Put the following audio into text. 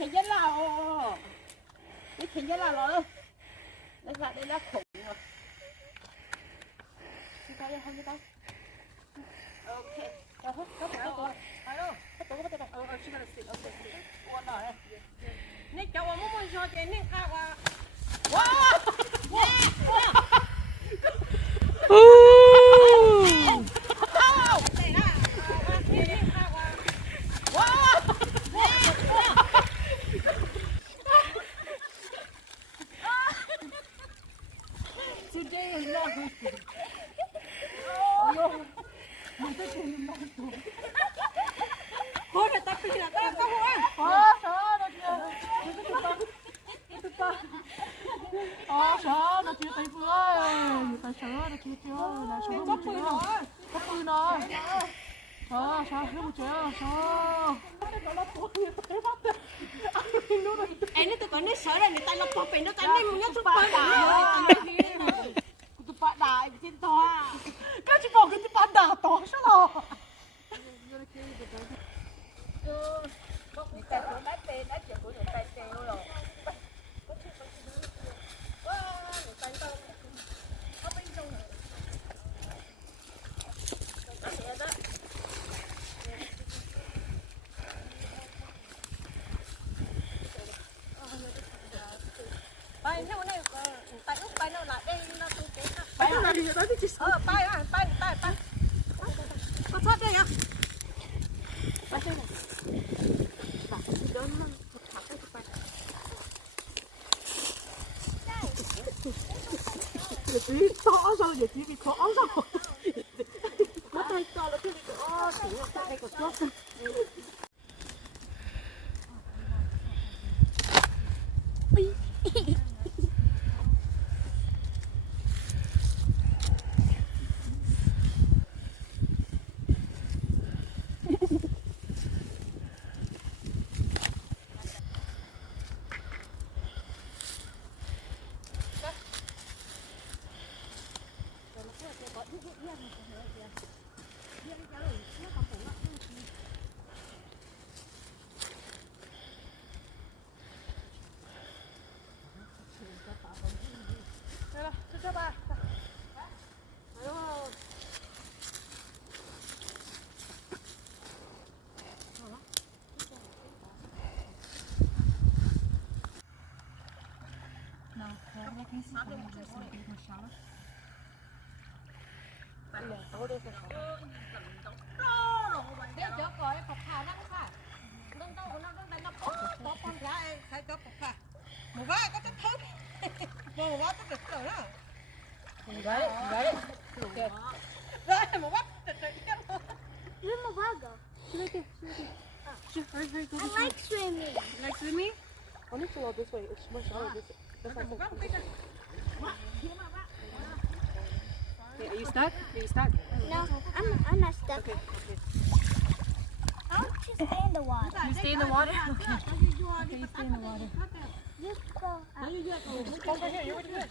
thấy rất là nó thấy rất là nó ra đây là khủng rồi. Đi tay không đi tay. Ok. Rồi hết có phải rồi. Alo. Hết tụi có tay. Chị phải xịt. Ok. Qua rồi. Nè cháu muốn muốn cho chị nè khá quá. Wow. Sợ nó chưa tay vừa ơi, người ta sợ nó chưa chưa, là sợ không chưa, có pư nó, sợ không chưa, sợ. Em nó tụi con nó sợ rồi người ta lọc bọc phải nó cắn đi muốn nhát chút bơ đá. Tụi bạn đá trên to, các chị bảo cái tụi bạn đá to sao lo? Người ta cũng đá tê đá chợ của người ta tê rồi. Bay theo này tay úp bay nó lại đây nó cứ cái Bay là đi đó thì bay có thoát đây à bay đây này bạn cứ đón nó thả cái bay chị khó sao vậy chị khó sao? nó tay to nó cứ chỉ tay của chốt I like swimming. like swimming. I need to go this way. It's much harder this way. That's not Are you stuck? Are you stuck? No, I'm not stuck. Okay. I want to stay in the water. You stay in the water? Okay. Okay, you stay in the water. Just go out. Over here, you're already good.